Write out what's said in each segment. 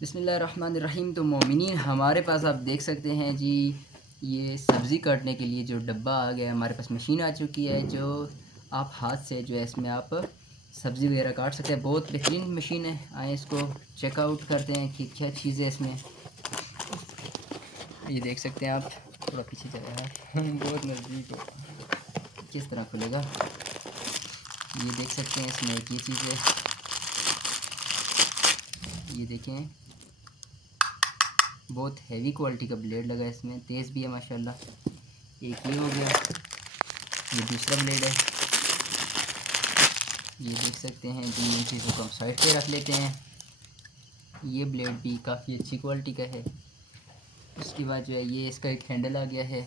बिस्मिल्लाहिर्रहमानिर्रहीम। तो मोमिनीन, हमारे पास आप देख सकते हैं जी, ये सब्ज़ी काटने के लिए जो डब्बा आ गया है, हमारे पास मशीन आ चुकी है जो आप हाथ से जो है इसमें आप सब्ज़ी वगैरह काट सकते हैं। बहुत बेहतरीन मशीन है। आए इसको चेकआउट करते हैं कि क्या चीज़ है इसमें। ये देख सकते हैं आप, थोड़ा पीछे चला है बहुत नज़दीक हो, किस तरह खुलेगा। ये देख सकते हैं इसमें एक ये चीज़ है, ये देखें, बहुत हैवी क्वालिटी का ब्लेड लगा है इसमें, तेज़ भी है माशाल्लाह। एक ये हो गया, ये दूसरा ब्लेड है। ये देख सकते हैं कि इन चीज़ों को हम साइड पे रख लेते हैं। ये ब्लेड भी काफ़ी अच्छी क्वालिटी का है। उसके बाद जो है ये इसका एक हैंडल आ गया है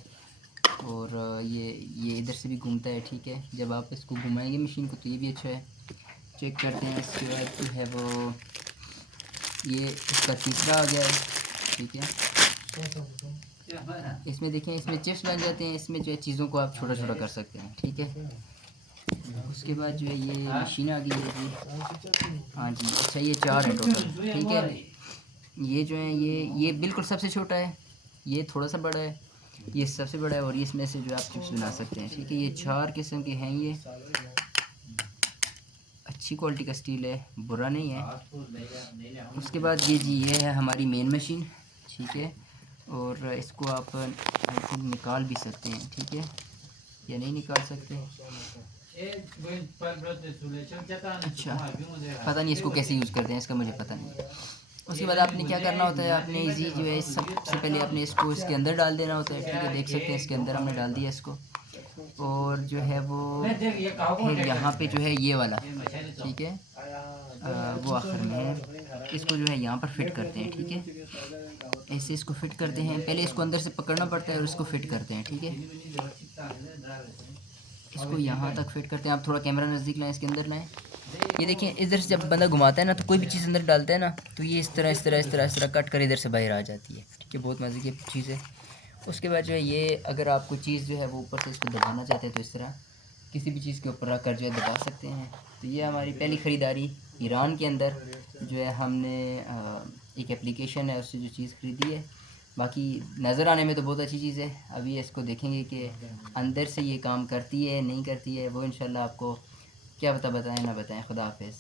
और ये इधर से भी घूमता है, ठीक है। जब आप इसको घुमाएंगे मशीन को तो ये भी अच्छा है। चेक करते हैं। इसके बाद जो है वो ये इसका तीसरा आ गया है, ठीक है। इसमें देखें, इसमें चिप्स बन जाते हैं। इसमें जो है चीज़ों को आप छोटा छोटा कर सकते हैं, ठीक है। उसके बाद जो है ये मशीन आ गई है जी। हाँ जी, अच्छा ये 4 है टोटल, ठीक है। ये जो है ये बिल्कुल सबसे छोटा है, ये थोड़ा सा बड़ा है, ये सबसे बड़ा है और ये इसमें से जो आप चिप्स बना सकते हैं, ठीक है। ये 4 किस्म के हैं। ये अच्छी क्वालिटी का स्टील है, बुरा नहीं है। उसके बाद ये है हमारी मेन मशीन, ठीक है। और इसको आप निकाल भी सकते हैं, ठीक है, या नहीं निकाल सकते। अच्छा, पता नहीं इसको कैसे यूज़ करते हैं, इसका मुझे पता नहीं है। उसके बाद आपने क्या करना होता है, आपने इजी जो है सबसे पहले आपने इसको इसके अंदर डाल देना होता है, ठीक है। देख सकते हैं इसके अंदर हमने डाल दिया इसको। और जो है वो फिर यहाँ पे जो है ये वाला, ठीक है, वो आखिर में है। इसको जो है यहाँ पर फिट करते हैं, ठीक है। ऐसे इसको फिट करते हैं, पहले इसको अंदर से पकड़ना पड़ता है और इसको फिट करते हैं, ठीक है। इसको यहाँ तक फिट करते हैं। आप थोड़ा कैमरा नज़दीक लाएं, इसके अंदर लाएं। ये देखिए, इधर से जब बंदा घुमाता है ना तो कोई भी चीज़ अंदर डालता है ना तो ये इस तरह कट कर इधर से बाहर आ जाती है, ठीक है। बहुत मज़े की चीज़ है। उसके बाद जो है ये, अगर आप कोई चीज़ जो है वो ऊपर से इसको दबाना चाहते हैं तो इस तरह किसी भी चीज़ के ऊपर रख कर जो है दबा सकते हैं। तो ये हमारी पहली ख़रीदारी ईरान के अंदर जो है हमने एक एप्लीकेशन है उससे जो चीज़ ख़रीदी है। बाकी नज़र आने में तो बहुत अच्छी चीज़ है। अभी इसको देखेंगे कि अंदर से ये काम करती है नहीं करती है, वो इंशाल्लाह आपको क्या बताएं ना बताएं। खुदा हाफिज़।